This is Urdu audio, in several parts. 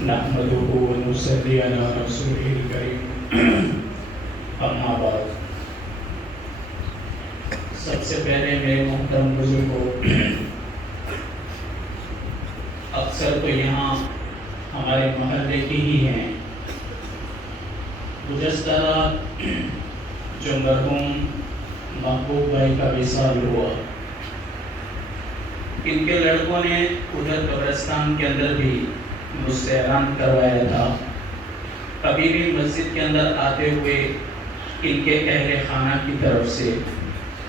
نحمده ونصلي على رسوله الكريم اما بعد. سب سے پہلے میرے محترم بزرگوں، اکثر تو یہاں ہمارے محلے کی ہی ہیں. گزشتہ رات جو مرحوم محبوب بھائی کا وصال ہوا، ان کے لڑکوں نے ادھر قبرستان کے اندر بھی مجھ سے اعلان کروایا تھا. کبھی بھی مسجد کے اندر آتے ہوئے ان کے اہل خانہ کی طرف سے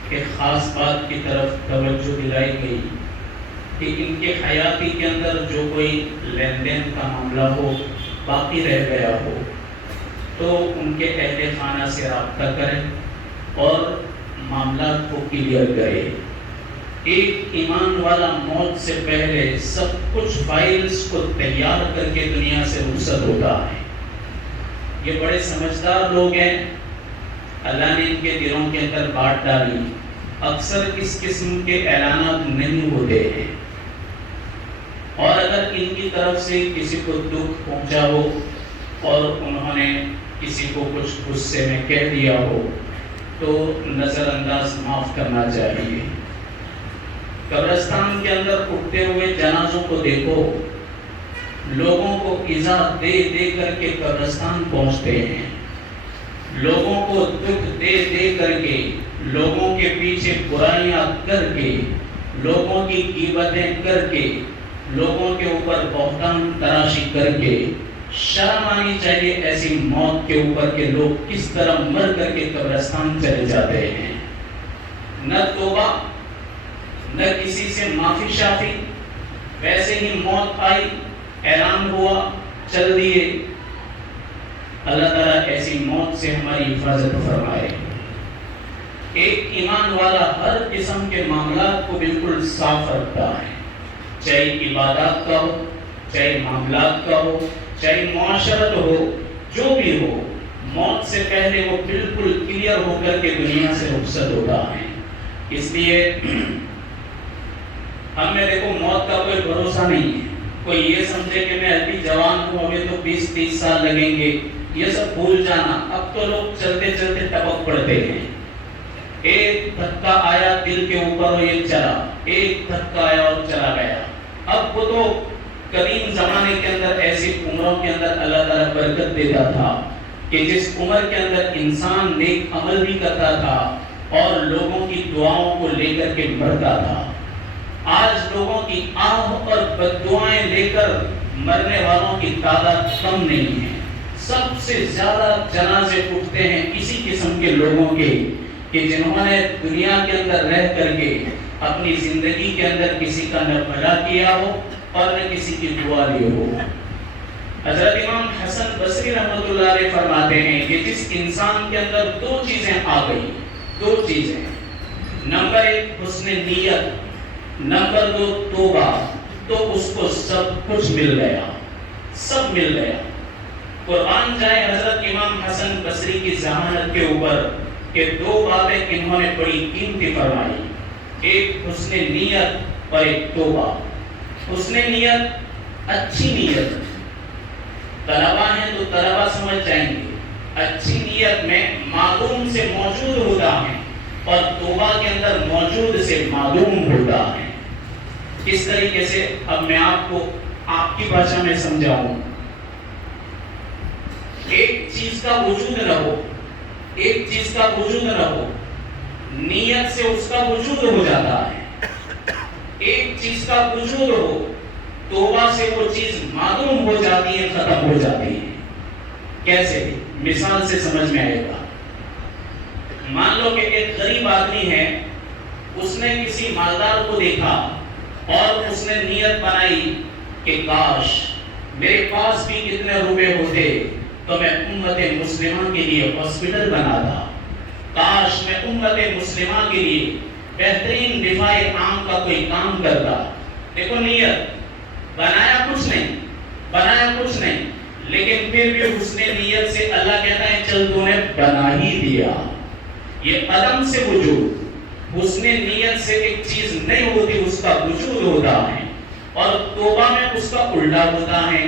ایک خاص بات کی طرف توجہ دلائی گئی کہ ان کے حیاتی کے اندر جو کوئی لین دین کا معاملہ ہو، باقی رہ گیا ہو، تو ان کے اہل خانہ سے رابطہ کریں اور معاملات کو کلیئر کریں. ایک ایمان والا موت سے پہلے سب کچھ فائلز کو تیار کر کے دنیا سے رخصت ہوتا ہے. یہ بڑے سمجھدار لوگ ہیں، اللہ نے ان کے دلوں کے اندر بات ڈالی. اکثر اس قسم کے اعلانات نہیں ہوتے ہیں، اور اگر ان کی طرف سے کسی کو دکھ پہنچا ہو اور انہوں نے کسی کو کچھ غصے میں کہہ دیا ہو تو نظر انداز معاف کرنا چاہیے. قبرستان کے اندر اٹھتے ہوئے جنازوں کو دیکھو، لوگوں کو ایذا دے دے کر کے قبرستان پہنچتے ہیں، لوگوں کو دکھ دے دے کر کے، لوگوں کے پیچھے برائیاں کر کے، لوگوں کی غیبتیں کر کے، لوگوں کے اوپر بہتان تراشی کر کے. شرم آنی چاہیے ایسی موت کے اوپر کہ لوگ کس طرح مر کر کے قبرستان چلے جاتے ہیں. نہ توبہ، نہ کسی سے معافی شافی، ویسے ہی موت آئی، اعلان ہوا، چل دیے. اللہ تعالیٰ ایسی موت سے ہماری حفاظت فرمائے. ایک ایمان والا ہر قسم کے معاملات کو بالکل صاف رکھتا ہے، چاہے عبادات کا ہو، چاہے معاملات کا ہو، چاہے معاشرت ہو، جو بھی ہو. موت سے پہلے وہ بالکل کلیئر ہو کر کے دنیا سے رخصت ہوتا ہے. اس لیے ہم میں دیکھو موت کا کوئی بھروسہ نہیں ہے. کوئی یہ سمجھے کہ میں ابھی جوان ہوں، ہمیں تو 20-30 سال لگیں گے، یہ سب بھول جانا. اب تو لوگ چلتے چلتے ٹپک پڑتے ہیں. ایک دھکا آیا دل کے اوپر اور یہ چلا، ایک دھکا آیا اور چلا گیا. اب وہ تو قدیم زمانے کے اندر ایسی عمروں کے اندر اللہ تعالیٰ برکت دیتا تھا کہ جس عمر کے اندر انسان نیک عمل بھی کرتا تھا اور لوگوں کی دعاؤں کو لے کر کے مرتا تھا. آج لوگوں کی آہ اور بددعائیں لے کر مرنے والوں کی تعداد کم نہیں ہے. سب سے زیادہ جنازے اٹھتے ہیں اسی قسم کے لوگوں کے کہ جنہوں نے دنیا کے اندر رہ کر کے اپنی زندگی کے اندر کسی کا نہ بھلا کیا ہو اور نہ کسی کی دعا لی ہو. حضرت امام حسن بصری رحمۃ اللہ علیہ فرماتے ہیں کہ جس انسان کے اندر دو چیزیں آ گئی، دو چیزیں، نمبر 1 حسن نیت، نمبر 2 توبہ، تو اس کو سب کچھ مل گیا، سب مل گیا. قربان جائے حضرت امام حسن بصری کی ذہانت کے اوپر کہ دو باتیں انہوں نے بڑی قیمتی فرمائی، ایک حسن نیت اور ایک توبہ. حسن نیت، اچھی نیت. طلبہ ہیں تو طلبہ سمجھ جائیں گے، اچھی نیت میں معدوم سے موجود ہوتا ہے اور توبہ کے اندر موجود سے معدوم ہوتا ہے. کس طریقے سے؟ اب میں آپ کو آپ کی بھاشا میں سمجھاؤں. ایک چیز کا وجود نہ ہو، ایک چیز کا وجود نہ ہو، نیت سے اس کا وجود ہو جاتا ہے. ایک چیز کا وجود ہو، توبہ سے وہ چیز معدوم ہو جاتی ہے، ختم ہو جاتی ہے. کیسے؟ مثال سے سمجھ میں آئے گا. مان لو کہ ایک غریب آدمی ہے، اس نے کسی مالدار کو دیکھا اور اس نے نیت بنائی کہ کاش میرے پاس بھی کتنے روپے ہوتے تو میں امت مسلمہ کے لیے ہاسپٹل بناتا، کاش میں امت مسلمہ کے لیے بہترین دفاع عام کا کوئی کام کرتا. دیکھو نیت، بنایا کچھ نہیں، بنایا کچھ نہیں، لیکن لیکن پھر بھی حسن نیت سے اللہ کہتا ہے چل تو نے بنا ہی دیا. یہ عدم سے وجود، حسن نیت سے ایک چیز نہیں ہوتی، اس کا وجود ہوتا ہے. اور توبہ میں اس کا الٹا ہوتا ہے.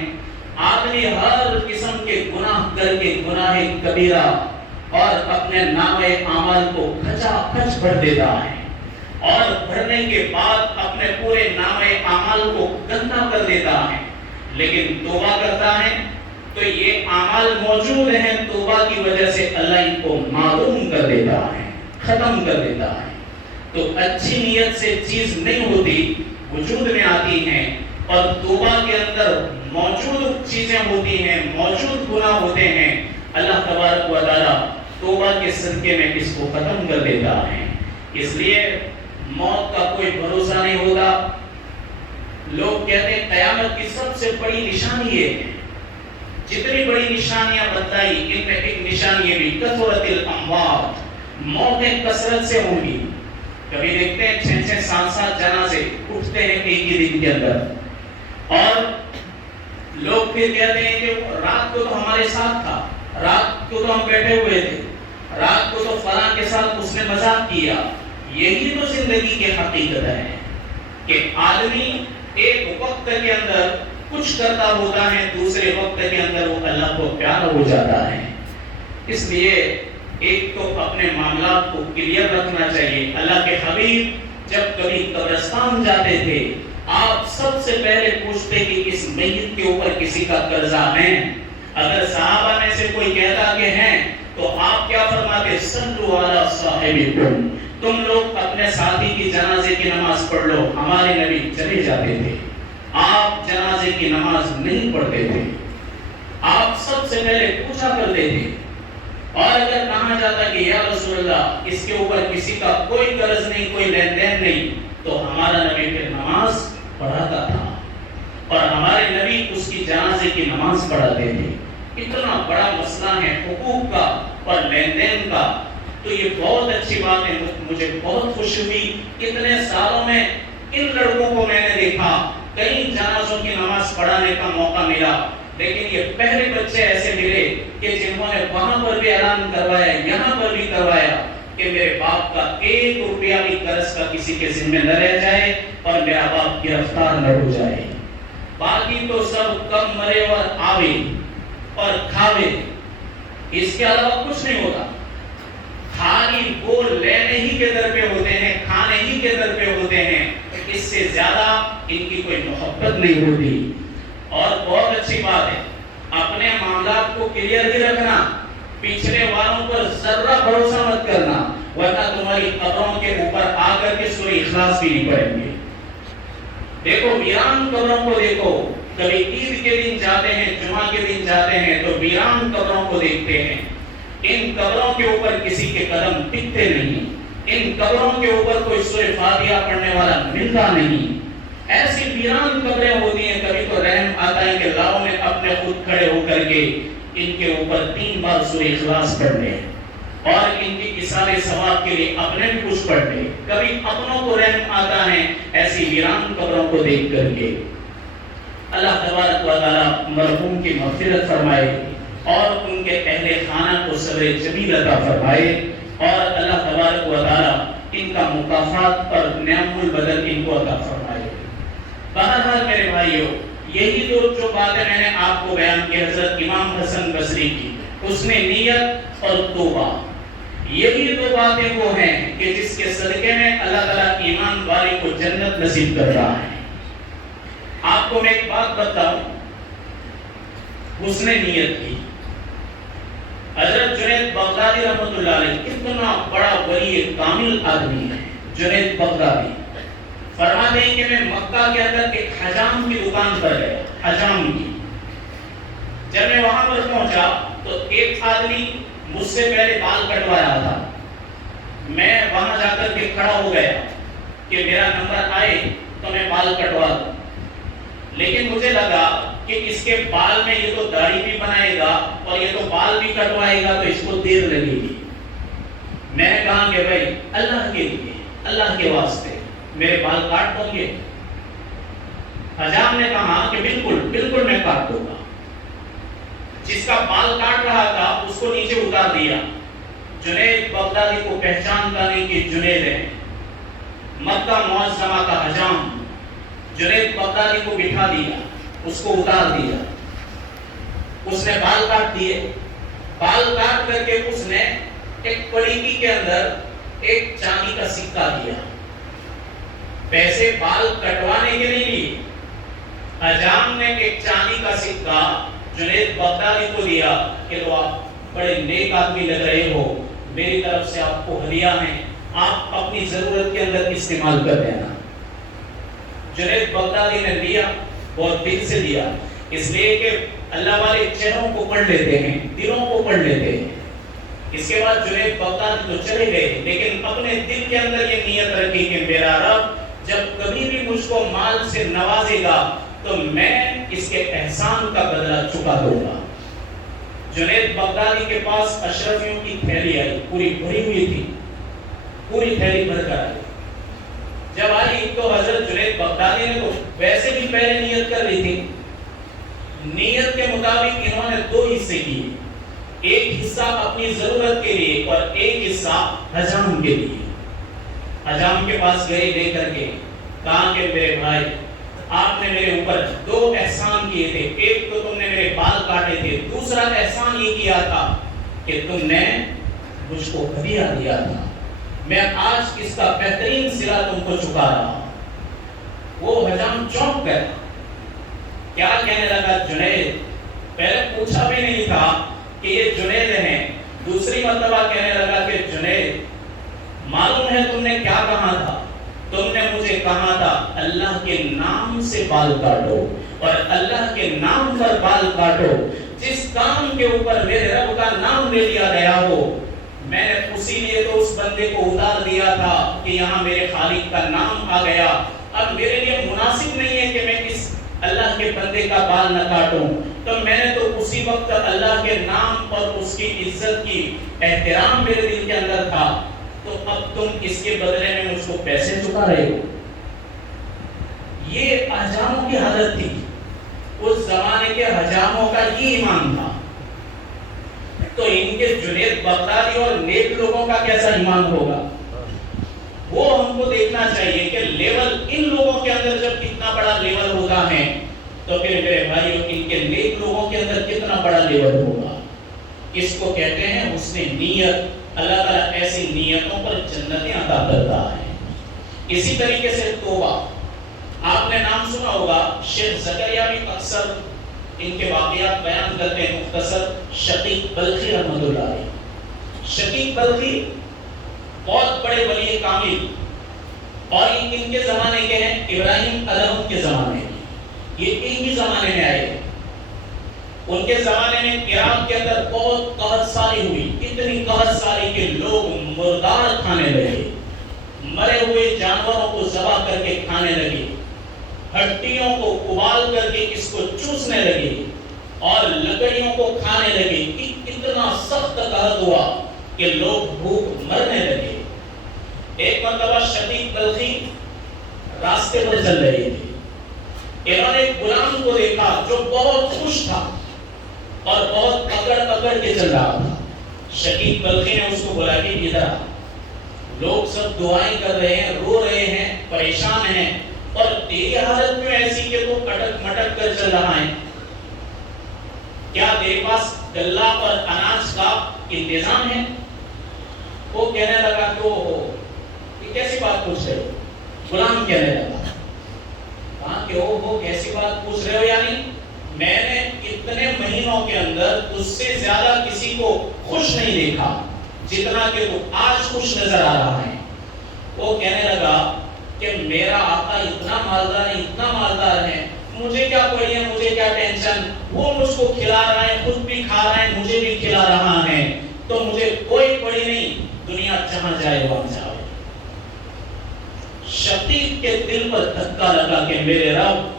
آدمی ہر قسم کے گناہ کر کے گناہ کبیرہ اور اپنے نامہ اعمال کو کھچا کھچ بھر دیتا ہے، اور بھرنے کے بعد اپنے پورے نامہ اعمال کو گندا کر دیتا ہے. لیکن توبہ کرتا ہے تو یہ اعمال موجود ہیں، توبہ کی وجہ سے اللہ ان کو معلوم کر دیتا ہے، ختم کر دیتا ہے. تو اچھی نیت سے چیز نہیں ہوتی، وجود میں آتی ہیں، اور توبہ کے اندر موجود چیزیں ہوتی ہیں، موجود گناہ ہوتے ہیں. اللہ تبارک و تعالی توبہ کے صدقے میں اس کو ختم کر دیتا ہے. اس لیے موت کا کوئی بھروسہ نہیں ہوگا. لوگ کہتے ہیں قیامت کی سب سے بڑی نشانی یہ ہے. جتنی بڑی نشانیاں بتائی ان میں ایک نشانی یہ بھی کثرت الاموات، موتیں کثرت سے ہوں گی. کبھی دیکھتے ہیں 6-6 7-7 جنازے اٹھتے ہیں ایک ہی دن کے اندر، اور لوگ پھر کہتے ہیں کہ رات کو تو ہمارے ساتھ تھا، رات کو تو ہم بیٹھے ہوئے تھے، رات کو تو فلاں کے ساتھ اس نے مذاق کیا. یہی تو زندگی کی حقیقت ہے کہ آدمی ایک وقت کے اندر کچھ کرتا ہوتا ہے، دوسرے وقت کے اندر وہ اللہ کو پیار ہو جاتا ہے. اس لیے ایک تو اپنے معاملات کو کلیئر رکھنا چاہیے. اللہ کے حبیب جب کبھی قبرستان جاتے تھے، آپ سب سے پہلے پوچھتے کہ اس میت کے اوپر کسی کا قرضہ ہے. اگر صحابہ میں سے کوئی کہتا کہ ہیں تو آپ کیا فرماتے؟ صلوا علی صاحبکم، تم لوگ اپنے ساتھی کی جنازے کی نماز پڑھ لو. ہمارے نبی چلے جاتے تھے، آپ جنازے کی نماز نہیں پڑھتے تھے. آپ سب سے پہلے پوچھا کرتے تھے. اور اگر کہا جاتا کہ یا رسول اللہ اس کے اوپر کسی کا کوئی قرض نہیں، کوئی لین دین نہیں، تو ہمارا نبی پھر نماز پڑھاتا تھا، اور ہمارے نبی اس کی جنازے کی نماز پڑھاتے تھے. اتنا بڑا مسئلہ ہے حقوق کا اور لین دین کا. تو یہ بہت اچھی بات ہے. مجھے بہت خوشی ہوئی، اتنے سالوں میں ان لڑکوں کو میں نے دیکھا، کئی جنازوں کی نماز پڑھانے کا موقع ملا، لیکن یہ پہلے بچے ایسے ملے کہ جنہوں نے وہاں پر بھی اعلان کروایا، یہاں پر بھی کروایا کہ میرے باپ کا 1 روپیہ بھی قرض کا کسی کے ذمہ نہ رہ جائے اور میرا باپ گرفتار نہ ہو جائے. باقی تو سب کم مرے اور آوے اور کھاوے، اس کے علاوہ کچھ نہیں ہوتا. خالی وہ لینے ہی کے در پہ ہوتے ہیں، کھانے ہی کے در پہ ہوتے ہیں، اس سے زیادہ ان کی کوئی محبت نہیں ہوتی. اور بہت اچھی بات ہے، اپنے معاملات کو کلیئر بھی رکھنا، پچھلے والوں پر ذرہ بھروسہ مت کرنا، ورنہ تمہاری قبروں کے اوپر آ کر کے سورہ اخلاص بھی نہیں پڑھیں گے. دیکھو ویران قبروں کو دیکھو. کبھی عید کے دن جاتے ہیں، جمعہ کے دن جاتے ہیں تو ویران قبروں کو دیکھتے ہیں. ان قبروں کے اوپر کسی کے قدم ٹکتے نہیں، ان قبروں کے اوپر کوئی سورہ فاتحہ پڑھنے والا ملتا نہیں. ایسی ویران قبریں ہوتی ہیں. کبھی تو رحم آتا ہے کہ لاؤں نے اپنے خود کھڑے ہو کر کے ان کے اوپر 3 بار سورہ اخلاص پڑھ لے، اور ان کی اصالہ ثواب کے لیے اپنے بھی کچھ پڑھ لے. کبھی اپنوں کو رحم آتا ہے ایسی ویران قبروں کو دیکھ کر کے. اللہ تبارک و تعالی مرحوم کی مغفرت فرمائے اور ان کے اہل خانہ کو صبر جمیل عطا فرمائے، اور اللہ تبارک و تعالی ان کا مکافات اور نعم البدل ان کو عطا فرمائے. بہرحال میرے بھائیو، یہی جو باتیں میں نے آپ کو بیان کی حضرت امام حسن بصری کی، حسن نیت اور توبہ، یہی 2 باتیں وہ ہیں کہ جس کے صدقے میں اللہ تعالیٰ ایمان والے کو جنت نصیب کر رہا ہے. آپ کو میں ایک بات بتاؤں حسن نیت کی. حضرت جنید بغدادی رحمۃ اللہ علیہ کتنا بڑا ولی کامل آدمی ہے. جنید بغدادی فرماتے ہیں کہ میں مکہ کے اندر ایک حجام کی دکان پر گیا، حجام کی. جب میں وہاں پر پہنچا تو ایک آدمی مجھ سے پہلے بال کٹوا رہا تھا. میں وہاں جا کر کے کھڑا ہو گیا کہ میرا نمبر آئے تو میں بال کٹوا دوں. لیکن مجھے لگا کہ اس کے بال میں یہ تو داڑھی بھی بنائے گا اور یہ تو بال بھی کٹوائے گا تو اس کو دیر لگے گی. میں نے کہا کہ بھائی اللہ کے لیے، اللہ کے واسطے میرے بال کاٹ دو گے؟ حجام نے کہا کہ بالکل بالکل میں کاٹ دوں گا. جس کا بال کاٹ رہا تھا اس کو نیچے اتار دیا. جنید بغدادی کو پہچانتا نہیں کہ جنید ہے. مکہ معظمہ کا حجام جنید بغدادی کو بٹھا دیا, اس کو اتار دیا. اس نے بال کاٹ دیے. بال کاٹ کر کے اس نے ایک پڑیکی کے اندر ایک چاندی کا سکہ دیا. پیسے بال کٹوانے کے نہیں لیے. حجام نے ایک چاندی کا سکہ جنید بغدادی کو دیا کہ لو آپ بڑے نیک آدمی لگ رہے ہو, میری طرف سے آپ کو ہدیہ ہے, آپ اپنی ضرورت کے اندر استعمال کر دینا. جنید بغدادی نے لیا, بہت دل سے دیا, اس لیے کہ اللہ والے چہروں کو پڑھ لیتے ہیں, دلوں کو پڑھ لیتے ہیں. اس کے بعد جنید بغدادی تو چلے گئے, لیکن اپنے دل کے اندر یہ نیت رکھی کہ میرا رب جب کبھی بھی مجھ کو مال سے نوازے گا تو میں اس کے احسان کا بدلہ چکا دوں گا. جنید بغدادی کے پاس اشرفیوں کی تھیلی آئی, پوری بھری ہوئی تھی, پوری تھیلی بھر کر آئی. جب آئی تو حضرت جنید بغدادی نے تو ویسے بھی پہلے نیت کر لی تھی. نیت کے مطابق انہوں نے دو حصے کیے, ایک حصہ اپنی ضرورت کے لیے اور ایک حصہ حجام کے لیے. حجام کے پاس گئے لے کر کے, کہا کہ میرے بھائی آپ نے میرے اوپر دو احسان کیے تھے, ایک تو تم نے میرے بال کاٹے تھے, دوسرا احسان یہ کیا تھا کہ تم نے مجھ کو ہدیہ دیا تھا, میں آج اس کا بہترین صلہ تم کو چکا رہا ہوں. وہ حجام چونک گیا, کیا کہنے لگا جنید, پہلے پوچھا بھی نہیں تھا کہ یہ جنید ہیں, دوسری مرتبہ کہنے لگا کہ جنید معلوم ہے تم نے کیا کہا تھا, تم نے مجھے کہا تھا اللہ کے نام سے بال کاٹو اور اللہ کے نام پر بال کاٹو, جس کام کے اوپر میرے رب کا نام لے لیا گیا ہو. میں نے اسی لیے تو اس بندے کو اتار دیا تھا کہ یہاں میرے خالق کا نام آ گیا. اب میرے لیے مناسب نہیں ہے کہ میں اس اللہ کے بندے کا بال نہ کاٹوں, تو میں نے تو اسی وقت اللہ کے نام اور اس کی عزت کی احترام میرے دل کے اندر تھا, تو اب تم اس کے بدلے میں مجھ کو پیسے چکا رہے ہو. یہ حجاموں کی حالت تھی, اس زمانے کے حجاموں کا یہ ایمان تھا. تو ان کے جنید بغدادی اور نیک لوگوں کا کیسا ایمان ہوگا, وہ ہم کو دیکھنا چاہیے کہ لیول ان لوگوں کے اندر جب کتنا بڑا لیول ہوتا ہے تو پھر میرے بھائیوں ان کے نیک لوگوں کے اندر کتنا بڑا لیول ہوگا. اس کو کہتے ہیں حسن نیت. اللہ تعالیٰ ایسی نیتوں پر جنتیں عطا کرتا ہے. اسی طریقے سے توبہ, آپ نے نام سنا ہوگا, شیخ زکریہ بھی اکثر ان کے واقعات بیان کرتے ہیں مختصر. شقیق بلخی رحمۃ اللہ علیہ, شقیق بلخی بہت بڑے ولی کامل, اور ان کے زمانے کے ہیں ابراہیم ادہم کے زمانے, یہ ایک ہی زمانے میں آئے. ان کے زمانے میں عراق کے اندر بہت قحط سالی ہوئی, اتنی قحط سالی کہ لوگ مردار کھانے لگے, مرے ہوئے جانوروں کو ذبح کر کے کھانے لگے, ہڈیوں کو ابال کر کے اس کو چوسنے لگے اور لکڑیوں کو کھانے لگے. اتنا سخت قحط ہوا کہ لوگ بھوک مرنے لگے. ایک مرتبہ شقیق بلخی راستے پر چل رہے تھے, انہوں نے ایک غلام کو دیکھا جو بہت خوش تھا اور بہت اکڑ کے چل رہا تھا. شقیق بلخی نے اس کو بلا کے ادھر, لوگ سب دعائیں کر رہے ہیں, رو رہے ہیں, پریشان ہیں, اور تیری حالت میں ایسی کہ تو کٹک مٹک کر چل رہا ہے, کیا تیرے پاس غلہ اور اناج کا انتظام ہے؟ وہ کہنے لگا کہ یہ کیسی بات پوچھ رہے ہو. غلام کہنے لگا, کہا کہ وہ کیسی بات پوچھ رہے ہو, یعنی میں نے اتنے مہینوں کے اندر اس سے زیادہ کسی کو خوش نہیں دیکھا جتنا کہ تو آج خوش نظر آ رہا ہے. وہ کہنے لگا کہ میرا آقا اتنا مالدار ہے, اتنا مالدار ہے, مجھے کیا پڑی ہے, مجھے کیا ٹینشن, وہ مجھ کو کھلا رہا ہے, خود بھی کھا رہا ہے, مجھے بھی کھلا رہا ہے, تو مجھے کوئی پڑی نہیں, دنیا جہاں جائے وہاں جائے. شقیق کے دل پر دھکا لگا کہ میرے رب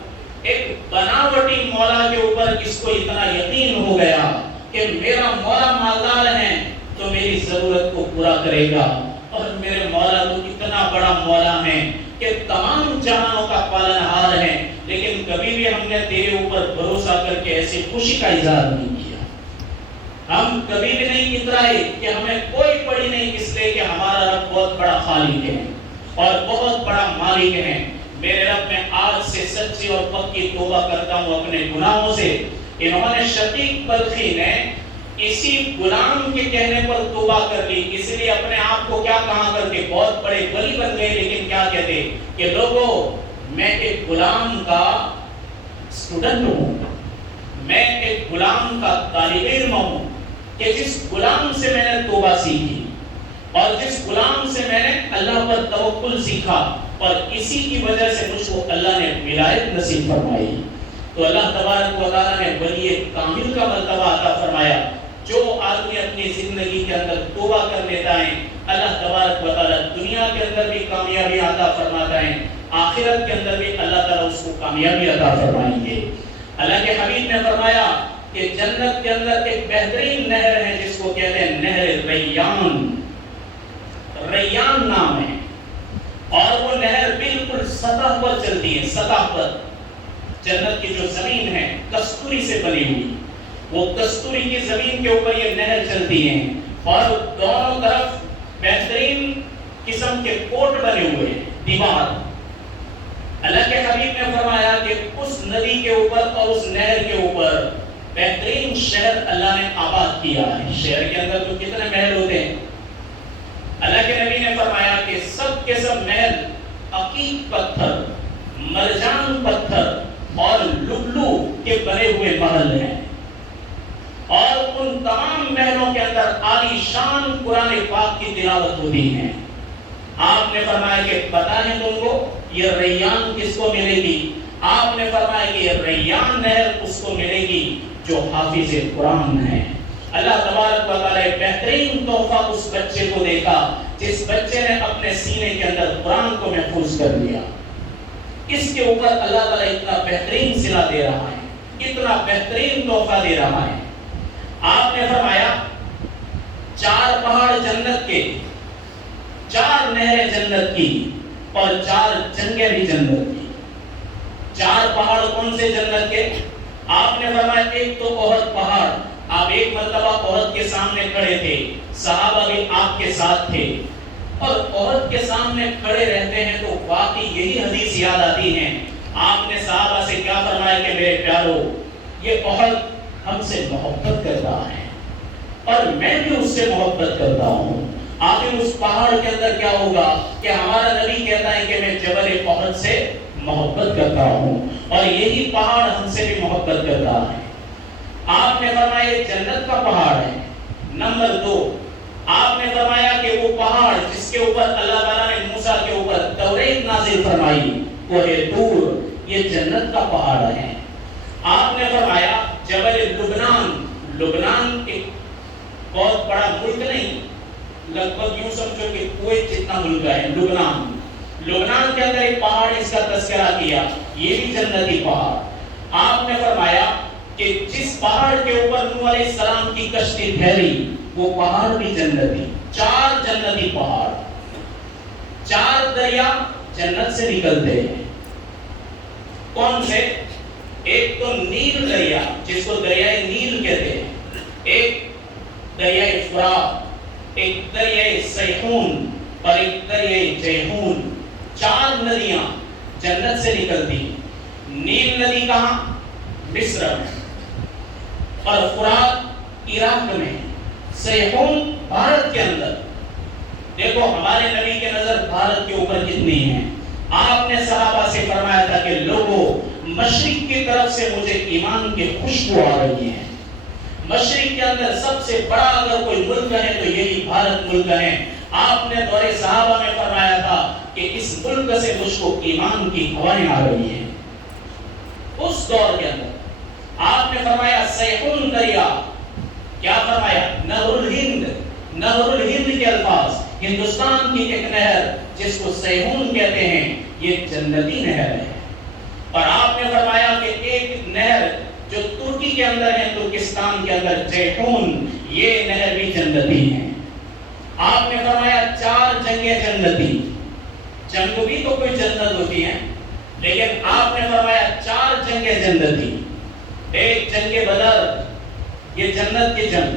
ایک بناوٹی مولا کے اوپر اس کو اتنا یقین ہو گیا کہ میرا مولا مالدار ہے تو میری ضرورت کو پورا کرے گا, اور میرے مولا تو اتنا بڑا مولا ہے کہ تمام جہانوں کا پالنہار ہے, لیکن کبھی بھی ہم نے تیرے اوپر بھروسہ کر کے ایسی خوشی کا اظہار نہیں کیا. ہم کبھی بھی نہیں اترائے کہ ہمیں کوئی پڑی نہیں، اس لیے کہ ہمارا رب بہت بڑا خالق ہے اور بہت بڑا مالک ہے۔ میرے رب میں آج سے سچی اور پکی توبہ کرتا ہوں اپنے گناہوں سے۔ انہوں نے شقیق بلخی نے اسی غلام کے کہنے پر توبہ کر لی، اس لیے اپنے آپ کو کیا کہا کر کے بہت بڑے ولی بن گئے، لیکن کیا کہتے کہ لوگوں میں ایک غلام کا اسٹوڈنٹ ہوں، میں ایک غلام کا طالب علم ہوں، کہ جس غلام سے میں نے توبہ سیکھی اور جس غلام سے میں نے اللہ پر توکل سیکھا، اور اسی کی وجہ سے مجھ کو اللہ نے ولایت نصیب فرمائی۔ تو اللہ تبارک و تعالیٰ نے ولی کامل کا مرتبہ عطا فرمایا۔ جو آدمی اپنی زندگی کے اندر توبہ کر لیتا ہے، اللہ تبارک و تعالیٰ دنیا کے اندر بھی کامیابی عطا فرماتا ہے، آخرت کے اندر بھی اللہ تعالیٰ اس کو کامیابی عطا فرمائیں گے۔ اللہ کے حبیب نے فرمایا کہ جنت کے اندر ایک بہترین نہر ہے جس کو کہتے ہیں نہر ریان، ریان نام ہے، اور وہ نہر بالکل سطح پر چلتی ہے، سطح پر۔ جنت کی جو زمین ہے کستوری سے بنی ہوئی، وہ کستوری کی زمین کے اوپر یہ نہر چلتی ہے، اور دونوں طرف بہترین قسم کے کوٹ بنے ہوئے ہیں، دیوار۔ اللہ کے حبیب نے فرمایا کہ اس ندی کے اوپر اور اس نہر کے اوپر بہترین شہر اللہ نے آباد کیا ہے۔ شہر کے اندر تو کتنے محل ہوتے ہیں؟ اللہ کے نبی نے فرمایا کہ سب کے سب محل عقیق پتھر، مرجان پتھر اور لؤلؤ کے بنے ہوئے محل ہیں، اور ان تمام محلوں کے اندر عالی شان قرآن پاک کی تلاوت ہوتی ہے۔ آپ نے فرمایا کہ پتہ ہے تم کو یہ ریان کس کو ملے گی؟ آپ نے فرمایا کہ یہ ریان نہر اس کو ملے گی جو حافظ قرآن ہے۔ اللہ تبارک و تعالیٰ بہترین تحفہ اس بچے کو دیکھا جس بچے نے اپنے سینے کے اندر قرآن کو محفوظ کر لیا۔ اس کے اوپر اللہ تعالیٰ اتنا بہترین صلہ دے رہا ہے، اتنا بہترین تحفہ دے رہا ہے۔ آپ نے فرمایا 4 پہاڑ جنت کے، 4 نہریں جنت کی، اور 4 جنگیں بھی جنت کی۔ 4 پہاڑ کون سے جنت کے؟ آپ نے فرمایا ایک تو احد پہاڑ، آپ ایک مرتبہ احد کے سامنے کھڑے تھے، صحابہ بھی آپ کے ساتھ تھے، اور احد کے سامنے کھڑے رہتے ہیں تو واقعی یہی حدیث یاد آتی ہے۔ آپ نے صحابہ سے کیا فرمایا کہ میرے پیارو، یہ احد ہم سے محبت کرتا ہے اور میں بھی اس سے محبت کرتا ہوں۔ آخر اس پہاڑ کے اندر کیا ہوگا کہ ہمارا نبی کہتا ہے کہ میں جبل احد سے محبت کرتا ہوں، اور یہی پہاڑ ہم سے بھی محبت کرتا ہے۔ آپ نے فرمایا یہ جنت کا پہاڑ ہے۔ نمبر 2، آپ نے فرمایا کہ وہ پہاڑ جس کے اوپر اللہ تعالیٰ نے موسیٰ کے اوپر توریت نازل فرمائی، وہ ہے طور، یہ جنت کا پہاڑ ہے۔ آپ نے فرمایا جبل لبنان، لبنان ایک بہت بڑا ملک نہیں، لگ بھگ یوں سمجھو کہ کویت جتنا ملک ہے لبنان، لبنان کے اندر ایک پہاڑ اس کا تذکرہ کیا، یہ بھی جنتی پہاڑ۔ آپ نے فرمایا کہ جس پہاڑ کے اوپر نوح علیہ السلام کی کشتی ٹھہری، وہ پہاڑ بھی جنتی۔ 4 جنتی پہاڑ، 4 دریا جنت سے نکلتے ہیں۔ کون سے؟ ایک تو نیل دریا جس کو دریائے نیل کہتے ہیں، ایک دریائے فرات، ایک دریائے سیحون اور ایک دریائے جیحون۔ 4 ندیاں جنت سے نکلتی۔ نیل ندی کہاں؟ مصر میں، اور فرات عراق میں، سیحون بھارت کے اندر۔ دیکھو ہمارے نبی کے نظر بھارت کے اوپر کتنی ہے۔ آپ نے صحابہ سے فرمایا تھا کہ لوگوں مشرق کی طرف سے مجھے ایمان کی خوشبو آ رہی ہے۔ مشرق کے اندر سب سے بڑا اگر کوئی ملک ہے تو یہی بھارت ملک ہے۔ آپ نے دور صحابہ میں فرمایا تھا کہ اس ملک سے مجھ کو ایمان کی ہوائیں آ رہی ہیں۔ اس دور کے اندر آپ نے فرمایا سیحون دریا، کیا فرمایا؟ نہر الہند، نہر الہند کے الفاظ، ہندوستان کی ایک نہر جس کو سیحون کہتے ہیں، یہ جنتی نہر ہے۔ اور آپ نے فرمایا کہ ایک نہر جو ترکی کے اندر ہے، ترکستان کے اندر، جیحون، یہ نہر بھی جنتی ہے۔ آپ نے فرمایا 4 جنگیں جنتی۔ جنگ بھی تو کوئی جنت ہوتی ہے، لیکن آپ نے فرمایا 4 جنگیں جنتی۔ ایک جنگ بدر، یہ جنت کی جنگ،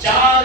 4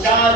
4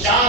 4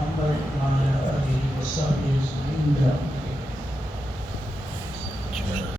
Muhammad wa ala alihi wa sahbihi